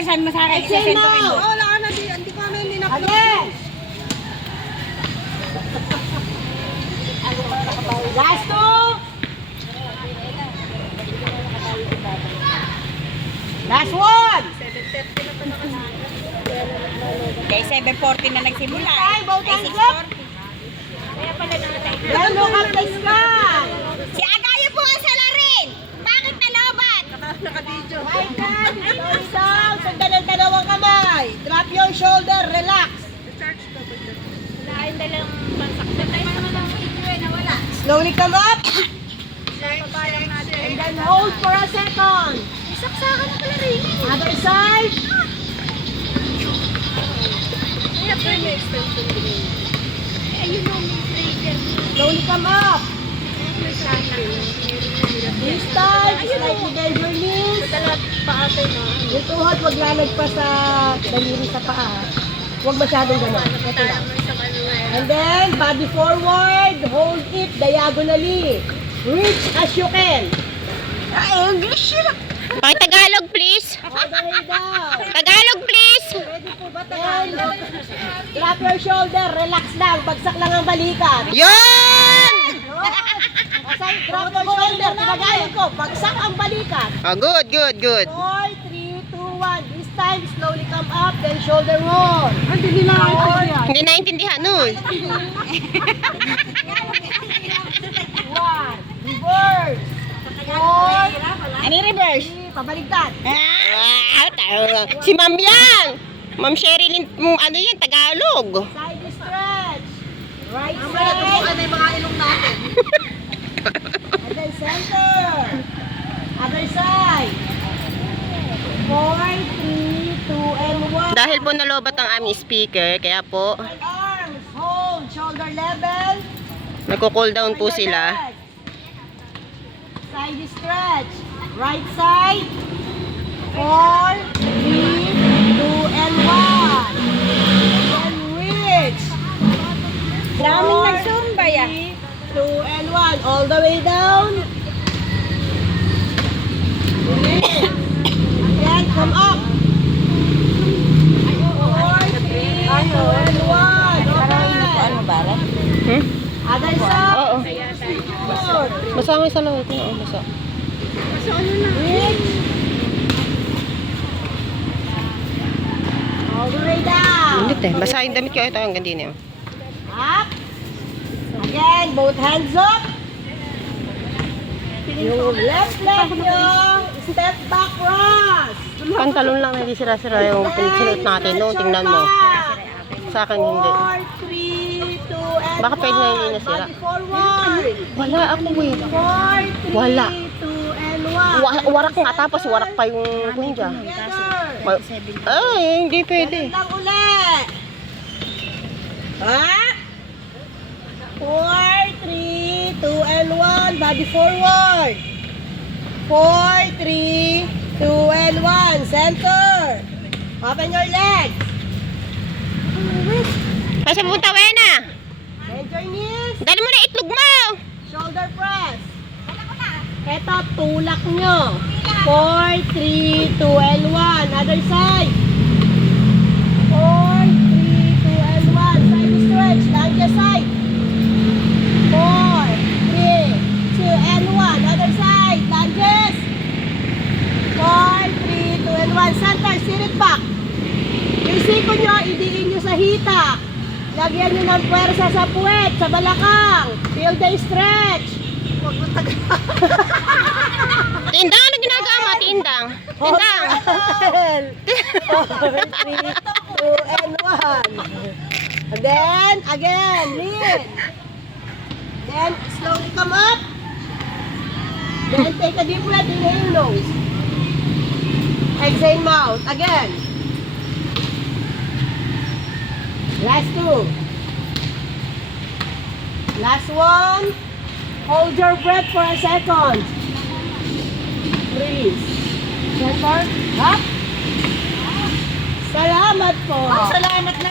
Teacher, saan mo sa akin? Exhale Isasend ko now. kayo. Wala ka na, hindi ko namin dinapload. Again. Last two. Last one. Kaya 7:40 na nagsimula. Time, both Ay, hands up. 6:40. Kaya pala namatay. Then look up the sky. Si Agayo po ang salarin! Bakit nalobat? Naka-video. Right hand, slowly down. Sundan ang dalawang kamay. Drop your shoulder, relax. Lain dalang pansakta. Tayo naman ang video eh, nawala. Slowly come up. And then hold for a second. Isaksakan na pala rin. Other side. Ayun yung trigger. Slowly come up. This time, slightly bend your knees. Yung tuhod, wag lalagpas sa daliri sa paa. Huwag masyadong gano'n. Ito lang. And then, body forward. Hold it diagonally. Reach as you can. Ay, English yun. Tagalog, please. All the way down. Tagalog, please. Ready po ba tayo? Drop your shoulder. Relax lang. Bagsak lang ang balikat. Yan! Asay, drop your shoulder. Tinagayin ko. Bagsak ang balikat. Oh, good, good, good. 4, 3, 2, 1. This time, slowly come up, then shoulder roll. Hindi nila ako yan. Hindi naintindihan nun. 1. Reverse. 4. Ano yung reverse? 3. Pabaligtad. Si Ma'am yan. Ma'am Sherilyn, ano yan, Tagalog. Side stretch. Right Mamaya tubukan side. na yung mga ilong natin. And then center. Other side. 4, 3, 2, and 1. Dahil po nalobat ang aming speaker, kaya po And arms. Hold. Shoulder level. nagko-cool down po Your sila. leg. Side stretch. Right side. 4, 3, 2, and 1. And reach. Daming 4, nagsumba ya. 3, 2, and 1. All the way down. Again, come up. 4, 3, 2, and 1. Okay. Hmm? Other side. Oo. Good. Basa nga sa lawit niya. Basa. Reach. All the way down. Hindi eh. Basa yung damit ko. Ito hanggang din yun. Up. Again, both hands up. Yung left leg nyo, step back cross. Pantalon lang hindi sira-sira yung sinuot natin. No, tingnan mo. Sa akin hindi. 4, 3, 2, and Baka pwede na hindi 1. nasira. Body forward. Wala ako eh. 4, 3, Wala. 2, and 1. Warak nga tapos warak pa yung kunja. Together. Ay, hindi pwede. Ganun lang ulit. Ha? 4, 3, 2, and 1. Body forward. 4, 3, 2, and 1. Center. Open your legs. Kasi pupunta, Wena. Bend your knees. Dali mo na itlog mo. Shoulder press. Ito, tulak nyo. 4, 3, 2, and 1. Other side. 4, 3, 2, and 1. Side stretch. Lunge side. 4, 3, 2, and 1. Other side. Lunges. 4, 3, 2, and 1. Center. Sit it back. Yung siko nyo, idiin nyo sa hita. Lagyan nyo ng puwersa sa puwet, sa balakang. Feel the stretch. Huwag mo tagal. Tindang, ano ginagawa mo? Tindang. Tindang. 4, 3, 2, and 1. Again, lean. Then, slowly come up. Then, take a deep breath, inhale nose. Exhale mouth. Again. Last two. Last one. Hold your breath for a second. Release. Center. Up. Salamat po. Salamat na.